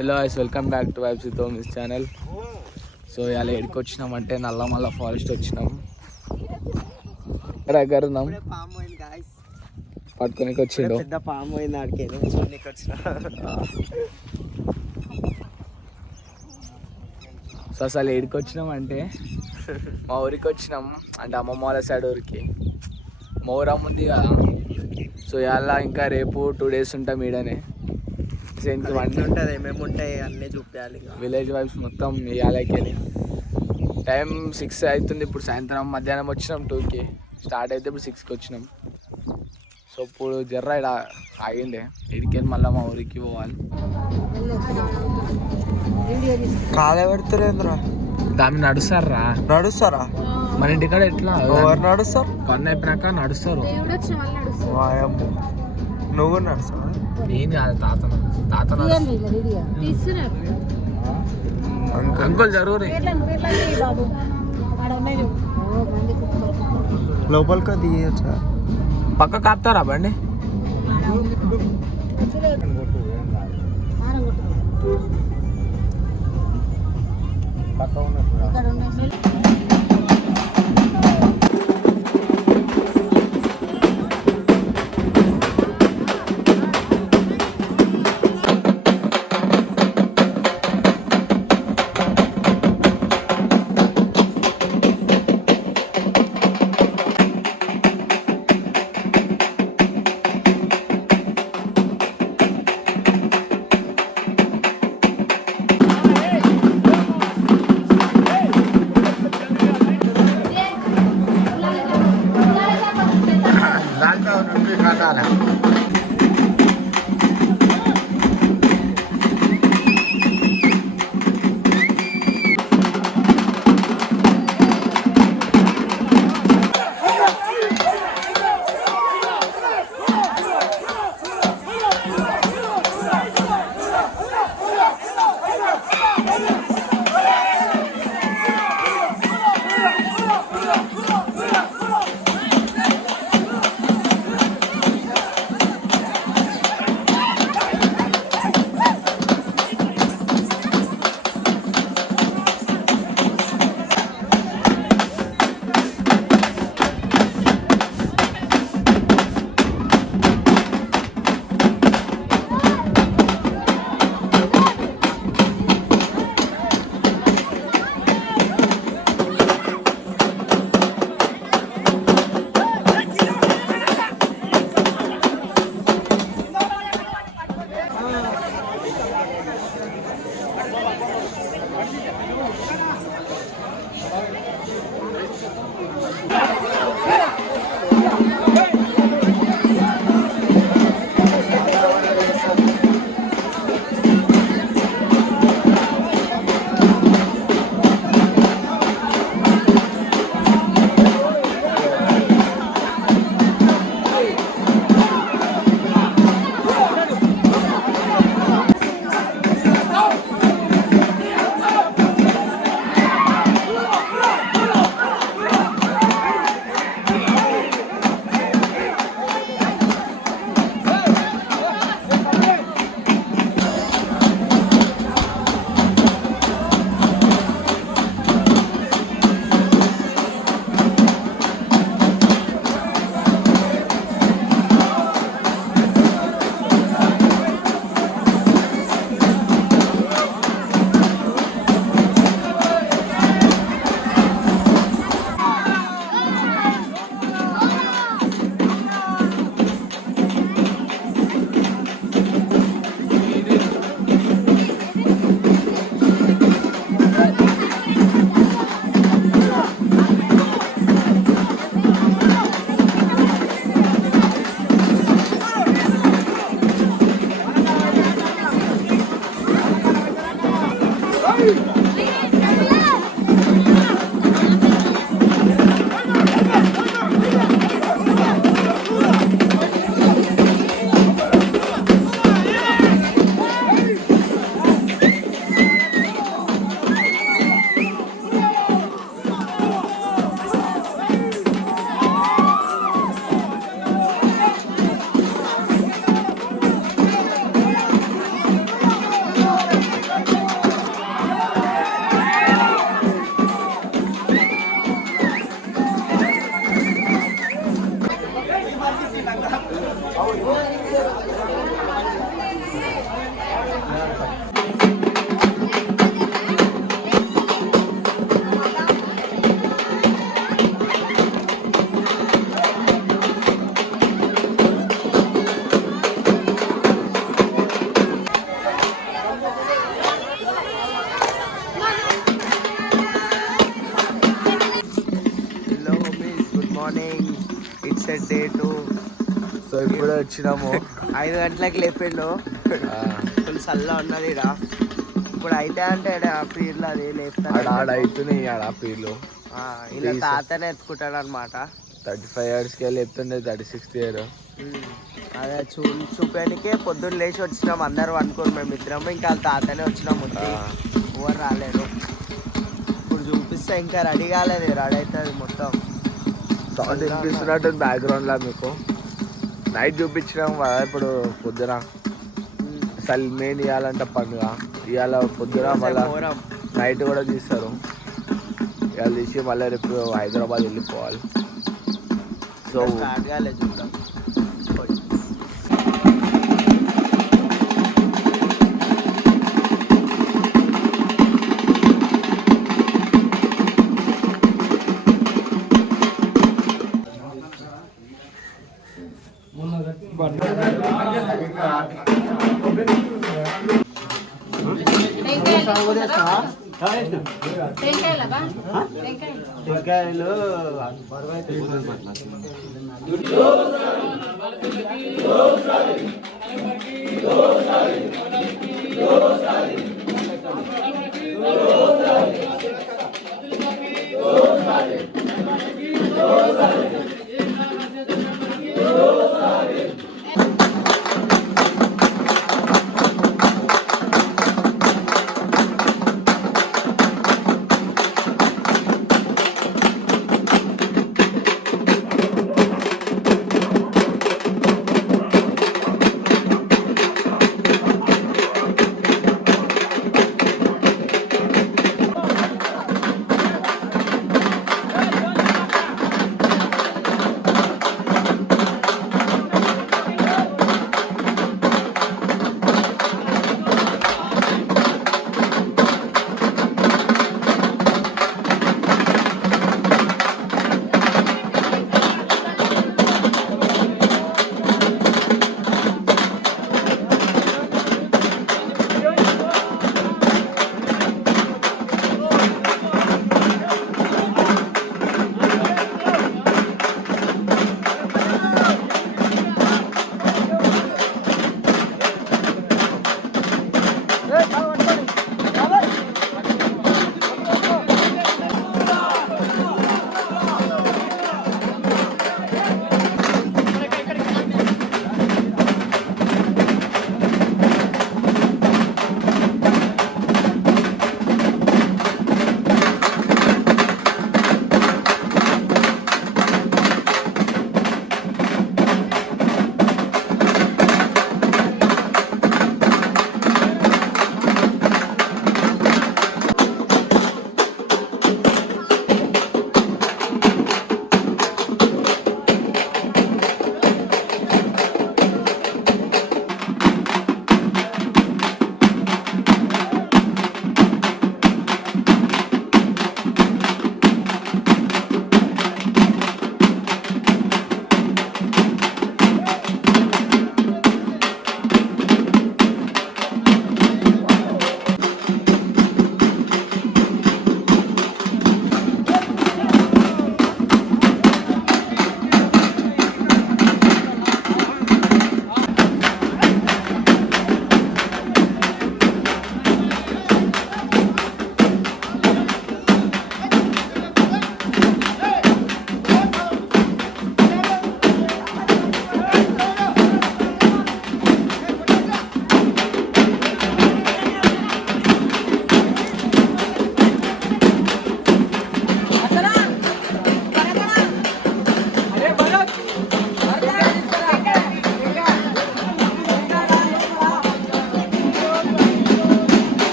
Hello guys, welcome back to vibes with miss channel. So ఇలా ఎడికి వచ్చినాం అంటే Nallamala forest వచ్చినాం. దగ్గర ఉన్నాం, పట్టుకొని వచ్చిండు. పెద్ద పాము పోయింది ఆడికి వచ్చిన. సో అసలు ఎడికి వచ్చినాం అంటే మా ఊరికి వచ్చినాం, అంటే అమ్మమ్మ వాళ్ళ సైడ్ ఊరికి. మోరం ఉంది కదా, సో ఇలా ఇంకా రేపు 2 days ఉంటాం ఈడనే. సేన్కి వండి ఉంటుంది, ఏమేమి ఉంటాయి అన్నీ చూపించాలి. విలేజ్ వైబ్స్ మొత్తం ఇవాళకి వెళ్ళి టైం 6 అవుతుంది. ఇప్పుడు సాయంత్రం మధ్యాహ్నం వచ్చినాం 2కి స్టార్ట్ అయితే ఇప్పుడు 6కి వచ్చినాం. సో ఇప్పుడు జర్ర ఇలా ఆగిండే, ఇడికెళ్ళి మళ్ళీ మా ఊరికి పోవాలి. కాలే పెడుతురేంద్రా, దాన్ని నడుస్తారా మన ఇంటికాడ ఎట్లా ఎవరు నడుస్తారు? పన్ను అయిపోయినాక నడుస్తారు. నువ్వు నడుస్తావా? ఏం కాదు, తాత అంకుల్ జరూరి లోపలికి దిగచ్చా? పక్క కాపుతారా బండి? డేటు. సో ఇప్పుడు వచ్చినాము 5 గంటలకు లేపిండు. ఫుల్ చల్ల ఉన్నది ఈడ. ఇప్పుడు అయితే అంటే పీర్లు అది లేపుతాడు. ఆడ అవుతున్నాయి ఆడ పీర్లు. ఇలా తాతనే ఎత్తుకుంటాడు అనమాట. 35 yearsకి వెళ్ళి చెప్తుండే 36th year. అదే చూపేనికే పొద్దున్న లేచి వచ్చినాం అందరూ అనుకోరు, మేము ఇద్దరం ఇంకా వాళ్ళ తాతనే వచ్చినాం. ముందు ఎవరు రాలేదు. ఇప్పుడు చూపిస్తే ఇంకా రెడీ కాలేదు, రెడీ అవుతుంది మొత్తం. సౌండ్ వినిపిస్తున్నట్టు బ్యాక్గ్రౌండ్లో మీకు. నైట్ చూపించినాం కదా ఇప్పుడు పొద్దున. అసలు మెయిన్ ఇవ్వాలంటే పండుగ ఇవాళ పొద్దున మళ్ళీ నైట్ కూడా తీస్తారు. ఇవాళ తీసి మళ్ళీ రేపు హైదరాబాద్ వెళ్ళిపోవాలి. సో స్టార్ట్ కాలేదు, చూద్దాం.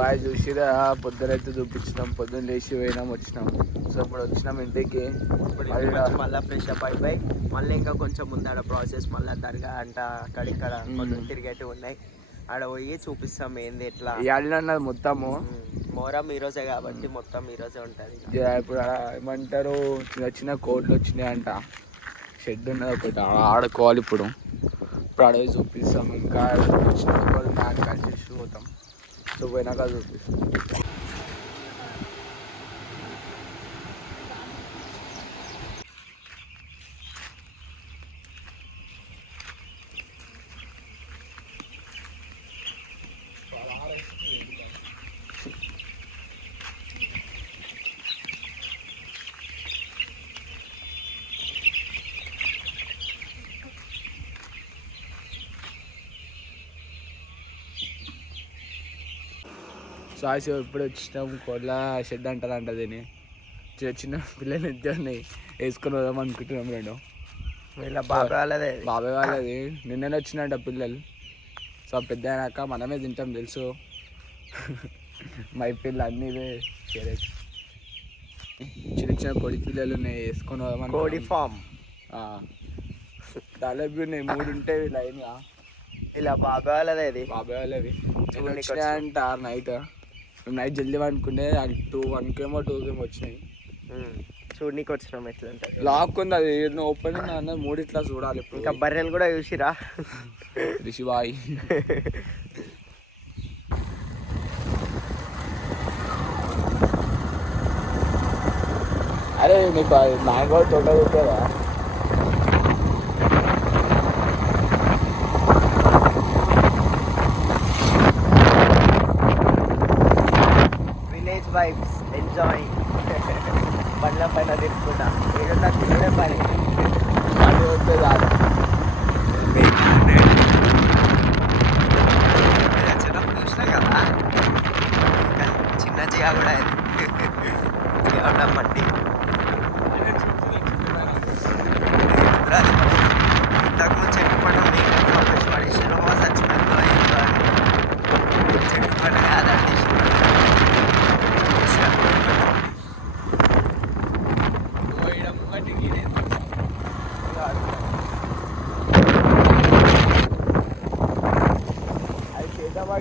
బాయ్ చూసిరా పొద్దునైతే చూపించినాం, పొద్దున్న లేచి పోయినాం వచ్చినాం. సో ఇప్పుడు వచ్చినాం ఇంటికి. మళ్ళీ ఫ్రెష్ అప్ అయిపోయి మళ్ళీ ఇంకా కొంచెం ముందర ప్రాసెస్ మళ్ళీ దర్గా అంట అక్కడిక్కడ కొంచెం తిరిగేటివి ఉన్నాయి. ఆడ పోయి చూపిస్తాం ఏంది ఎట్లా అన్నది మొత్తము. మొహరం ఈరోజే కాబట్టి మొత్తం ఈరోజే ఉంటుంది. ఇప్పుడు ఏమంటారు చిన్న చిన్న కోట్లు వచ్చినాయి అంట, షెడ్ ఉన్నది ఒకటి ఆడుకోవాలి. ఇప్పుడు అడవి చూపిస్తాం. ఇంకా వచ్చిన దాన్ని కలిసి పోతాం. సో పోయినాక చూపిస్తాం. సాయిస్ ఎప్పుడు వచ్చినాం కోళ్ళ షెడ్ అంటారంట. దీన్ని చిన్న చిన్న పిల్లలు ఇద్దరిని వేసుకొని వదాం అనుకుంటున్నాం. రెండు వీళ్ళ బాబాయ్ వాళ్ళది నిన్ననే వచ్చినాయంట పిల్లలు. సో పెద్ద అయినాక మనమే తింటాం తెలుసు. మై పిల్లలు అన్నీ చిన్న చిన్న కోడి పిల్లలు ఉన్నాయి, వేసుకొని వదామని. కోడి ఫామ్ తలబి ఉన్నాయి, 3 ఉంటాయి లైన్గా. ఇలా బాబాయ్ వాళ్ళది వాళ్ళవి వచ్చినాయంట నైట్. మేము నైట్ జల్దీ అనుకునే 2-1కేమో 2కేమో వచ్చినాయి. చూడనీకి వచ్చినాం. ఎట్లా ఉంటుంది లాక్ ఉంది, అది ఓపెన్ అన్నది 3 ఇట్లా చూడాలి. ఇప్పుడు ఇంకా బర్రెలు కూడా చూసిరా రిషిబాయి. అరే నీకు మ్యాంగో తోట పెట్టారా? Vibes enjoy. బండ్ల పైన తిరుగుకుంటా ఏడున్నా తిరిగే పని అది వస్తే కాదు. చూసినా కదా చిన్న జియా కూడా మట్టి ఇంతకుముందు చెట్టు పడడం పడేసారు. చచ్చిపోయిందో చెట్టు పడ కాదండి.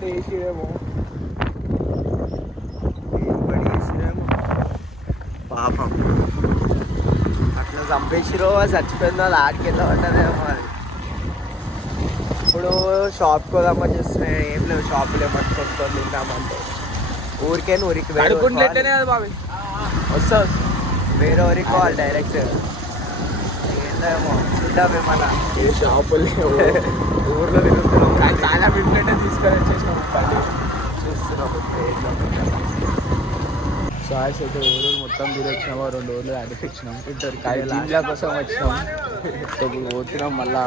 వేసిరేమో పాపం అట్లా చంపేసిరో చచ్చిపోయిందో అది ఆడికి వెళ్ళ పడ్డదేమో. అది ఇప్పుడు షాప్కి పోదామని చూస్తున్నాయి. ఏం లేవు షాపులు ఏమన్నా కొట్టుకొని తింటామంటే ఊరికే ఊరికి వస్తా వేరే ఊరికి పోవాలి డైరెక్ట్. ఏందేమో చూద్దాం ఏమన్నా. ఏ షాపులు ఊర్లో తిరుగుతున్నాం. చాలా బిడ్డ తీసుకొని వచ్చేసినాం. చూస్తున్నాం సాయిస్ అయితే ఊరు మొత్తం తిరొచ్చినామో 2 ఊర్లు అడిపించినాం. దీనిలో కోసం వచ్చినాం. సో ఇప్పుడు పోతున్నాం. మళ్ళీ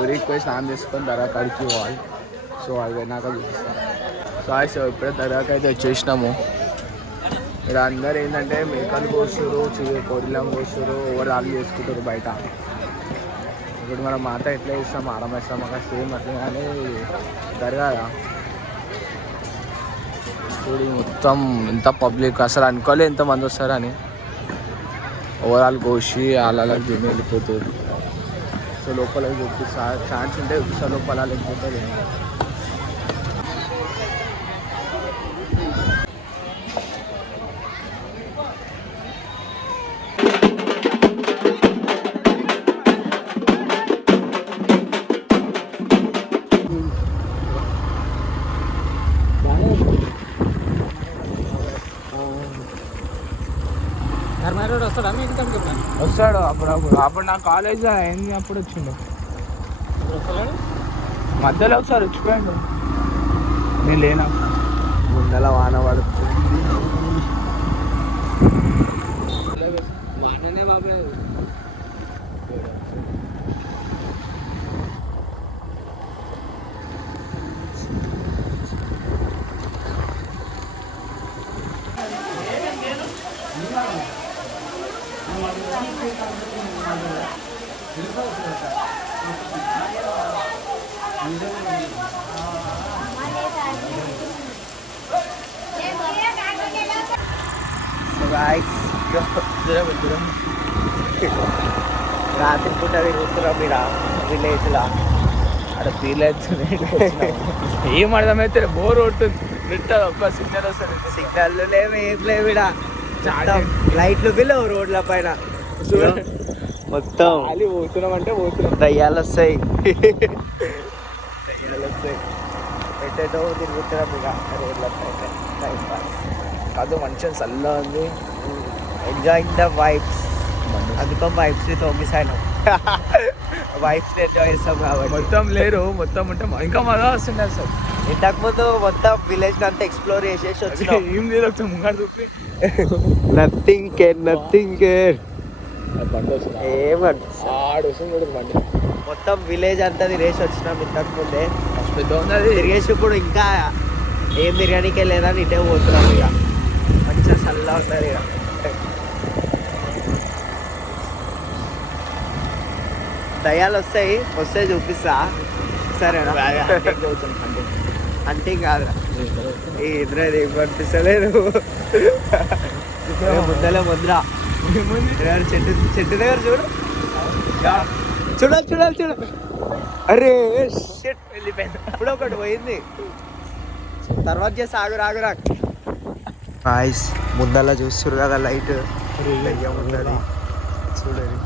ఊరికి పోయి స్నానం చేసుకొని దర్గా కాడికి పోవాలి. సో అది పోయినాక చూపిస్తాం. సాయిస్ ఇప్పుడే దర్గాకి అయితే వచ్చేసినాము. ఇక్కడ అందరు ఏంటంటే మేకలు కోస్తారు, కోడిలం కోస్తారు, ఓవరాల్ చేసుకుంటారు బయట. ఇప్పుడు మనం మాట ఎట్లా చేస్తాం, ఆడమేస్తాం అక్కడ సేమ్ అట్లా. కానీ దర్గా చూడు మొత్తం ఎంత పబ్లిక్, అసలు అనుకోలే ఎంతమంది వస్తారని. ఓవరాల్ కోసి అలా తిని వెళ్ళిపోతారు. సో లోపల చూపిస్తా, ఛాన్స్ ఉంటే చూపిస్తా లోపల, లేకపోతే వస్తాడు అప్పుడు నా కాలేజ్ అయింది, అప్పుడు వచ్చిండు. మధ్యలో ఒకసారి వచ్చిపోయాడు. నేను లేనా, ముందల వాన పడుతుంది. వాననే బాబు. రాత్రి పూట తిరుగుతున్నాం మీరు విలేజ్లో. అక్కడ ఫీల్ అవుతుంది. ఏం అర్థమైతే బోర్ కొడుతుంది. రిటర్న్ ఒక్క సిగ్నల్ వస్తుంది. సిగ్నల్ లేవు ఏం లేవు ఇక్కడ. లైట్లు బిల్లు రోడ్ల పైన మొత్తం ఖాళీ పోతున్నాం అంటే పోతున్నాం. దయ్యాలు వస్తాయి. పెట్టేటో తిరుగుతున్నాం ఇక రోడ్ల పైన. టైం పాస్ కాదు మంచిగా చల్లగా ఉంది. Enjoying the vibes. అందుకో వైబ్స్ తోమిసాను. వైబ్స్ ఎంజాయ్ చేస్తాం కాబట్టి. మొత్తం లేరు, మొత్తం ఉంటే ఇంకా మజా వస్తుండే సార్. ఇంతకుముందు మొత్తం విలేజ్ అంతా ఎక్స్ప్లోర్ చేసేసి వచ్చినాం. ఏం లేదు, ఒకసారి ముంగడు చూపి. నథింగ్ కేర్ బండి వస్తుంది, ఏమంట ఆడు వస్తుంది బండి. మొత్తం విలేజ్ అంతా తిరిగేసి వచ్చినాం ఇంతకు ముందే. మస్తు పెద్ద ఉంది అది. తిరిగేసి ఇప్పుడు ఇంకా ఏం బిర్యానీకే లేదని ఇటే పోతున్నాం ఇక. మంచిగా చల్లగా ఉంటుంది ఇక. దయ్యాలు వస్తే చూపిస్తా సరేనా? అంటే కాదురా ఈ ఇద్దరు ఏం పనిపిస్తలేదు. ముందరా చెట్టు దగ్గర చూడాలి. అరే షిట్ వెళ్ళిపోయింది. ఇప్పుడు ఒకటి పోయింది. తర్వాత చేసి ఆగురా. వాయిస్ ముందలా చూస్తురు కదా లైట్ ఉంటుంది చూడండి.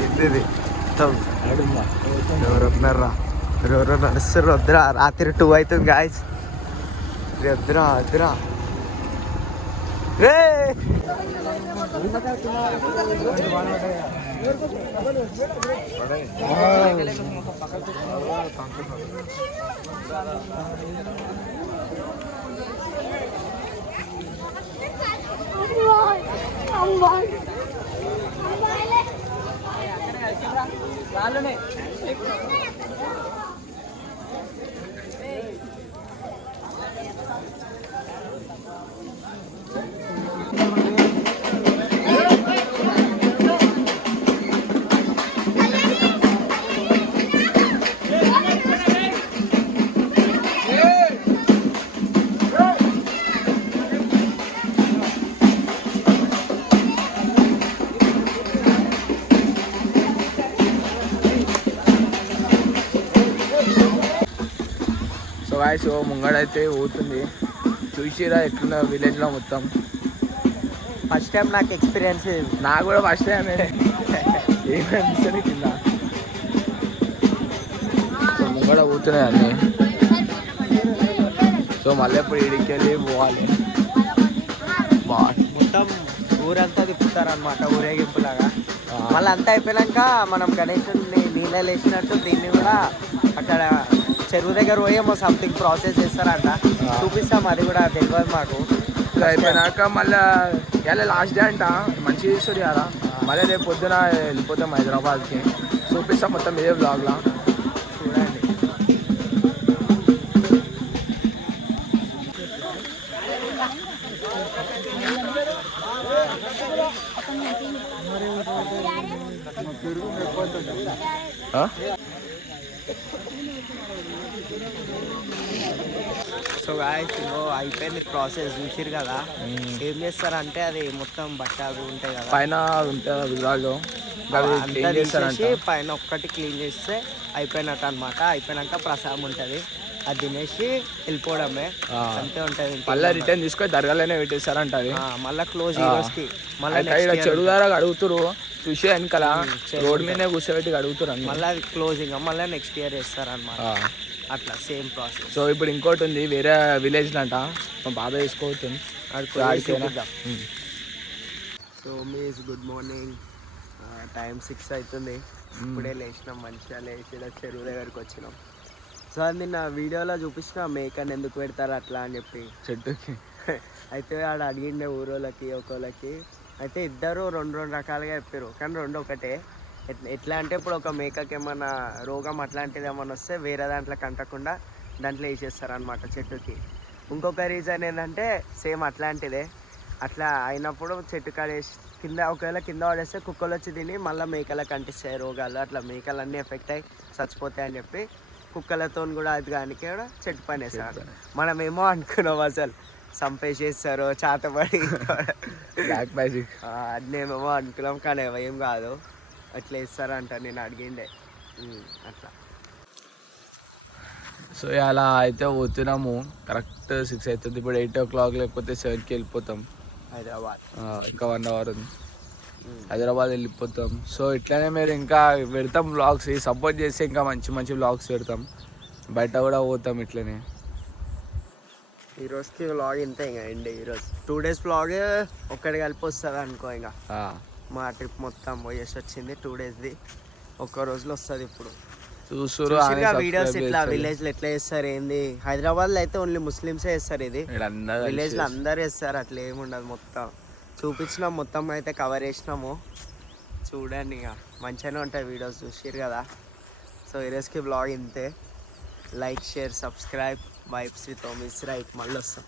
ఏంటిది మొత్తం ఎవరు నడుస్తారు. వద్దురా, రాత్రి 2 అవుతుంది గాయస్. వద్దురా రే. సో ముంగడైతే పోతుంది. చూసిరా ఎట్లున్న విలేజ్లో మొత్తం. ఫస్ట్ టైం నాకు ఎక్స్పీరియన్స్. నాకు కూడా ఫస్ట్ టైం. ఏమనిపిస్తుంది కింద. సో ముంగడ పోతున్నాయి అన్నీ. సో మళ్ళీ ఇప్పుడు ఇడికి వెళ్ళి పోవాలి. మొత్తం ఊరంతా తిప్పుతారనమాట ఊరేగింపులాగా. మళ్ళీ అంతా అయిపోయాక మనం గణేశుని నీళ్ళలో వేసినట్టు దీన్ని కూడా అక్కడ చెరువు దగ్గర పోయేమో సంథింగ్ ప్రాసెస్ చేస్తారంట. చూపిస్తాం, అది కూడా తెలియదు మాకు. అయిపోయినాక మళ్ళీ ఇలా లాస్ట్ డే అంట మంచిగా చేస్తారు కదా. మళ్ళీ రేపు పొద్దున వెళ్ళిపోతాం హైదరాబాద్కి. చూపిస్తాం మొత్తం ఇదే బ్లాగ్లా చూడండి. సో గాయస్ అయిపోయింది ప్రాసెస్. చూసిరు కదా ఏం చేస్తారంటే అది మొత్తం బట్ట అవి ఉంటాయి కదా పైన ఉంటుంది విగ్రహాలు. అంతా తీసేసి పైన ఒక్కటి క్లీన్ చేస్తే అయిపోయినట్టు అనమాట. అయిపోయినాక ప్రసాదం ఉంటుంది, అది తినేసి వెళ్ళిపోవడమే. అంతే ఉంటుంది. మళ్ళీ రిటర్న్ తీసుకొని దర్గాలోనే పెట్టేస్తారంట. అది మళ్ళీ క్లోజ్ ఈ రోజుకి. మళ్ళీ చెడు ద్వారా అడుగుతారు చూసే వెనకాల రోడ్ మీదనే కూర్చోబెట్టి అడుగుతారు. మళ్ళీ అది క్లోజింగ్ మళ్ళీ నెక్స్ట్ ఇయర్ వేస్తారనమాట. అట్లా సేమ్ ప్రాసెస్. సో ఇప్పుడు ఇంకోటి ఉంది వేరే విలేజ్ అంట, మా బాబాయ్ వేసుకోవచ్చు. సో మీస్ గుడ్ మార్నింగ్. టైం 6 అవుతుంది. ఇప్పుడే లేచినాం, మంచిగా లేచి చెరువు దగ్గరికి వచ్చినాం. సో అది నిన్న వీడియోలో చూపించిన మేకని ఎందుకు పెడతారు అట్లా అని చెప్పి చెట్టుకి. అయితే ఆడ అడిగిండే ఊరోళ్ళకి ఒకళ్ళకి. అయితే ఇద్దరు రెండు రకాలుగా చెప్పారు, కానీ రెండు ఒకటే. ఎట్లా అంటే ఇప్పుడు ఒక మేకకి ఏమన్నా రోగం అట్లాంటిది ఏమన్నా వస్తే వేరే దాంట్లో కంటకుండా దాంట్లో వేసేస్తారు అనమాట చెట్టుకి. ఇంకొక రీజన్ ఏంటంటే సేమ్ అట్లాంటిదే. అట్లా అయినప్పుడు చెట్టు కాడేసి కింద ఒకవేళ కింద పడేస్తే కుక్కలు వచ్చి తిని మళ్ళీ మేకలకు అంటిస్తాయి రోగాలు. అట్లా మేకలన్నీ ఎఫెక్ట్ అయ్యి చచ్చిపోతాయి అని చెప్పి కుక్కలతో కూడా అది కానీ కూడా చెట్టు పని వేస్తారు. మనమేమో అనుకున్నాం అసలు చంపేసేస్తారు చాతబడి బ్లాక్ మ్యాజిక్. అన్నేమేమో అనుకున్నాం కానీ ఏం కాదు, అట్లా వేస్తారంట. నేను అడిగిండే అట్లా. సో అలా అయితే పోతున్నాము. కరెక్ట్ 6 అవుతుంది. ఇప్పుడు 8 o'clock లేకపోతే 7కి వెళ్ళిపోతాం. హైదరాబాద్ ఇంకా 1 hour ఉంది. హైదరాబాద్ వెళ్ళిపోతాం. సో ఇట్లానే మీరు ఇంకా పెడతాం వ్లాగ్స్, సపోర్ట్ చేస్తే ఇంకా మంచి మంచి వ్లాగ్స్ పెడతాం. బయట కూడా పోతాం ఇట్లనే. ఈరోజుకి వ్లాగ్ ఇంతే ఇంకా అండి. ఈరోజు 2 days వ్లాగ్ ఒక్కడి కలిపి వస్తుంది అనుకో. ఇంకా మా ట్రిప్ మొత్తం పోయేసి వచ్చింది 2 daysది ఒక్క రోజులో వస్తుంది. ఇప్పుడు చూసురు వీడియోస్ ఇట్లా విలేజ్లో ఎట్లా చేస్తారు ఏంది. హైదరాబాద్లో అయితే ఓన్లీ ముస్లిమ్సే చేస్తారు ఇది, విలేజ్లో అందరు చేస్తారు. అట్లా ఏముండదు. మొత్తం చూపించినాం, మొత్తం అయితే కవర్ చేసినాము. చూడండి ఇక మంచిగానే ఉంటాయి వీడియోస్, చూసిరు కదా. సో ఈరోజుకి బ్లాగ్ ఇంతే. Like, share, subscribe. Vibes with Omis right. మళ్ళీ వస్తాం.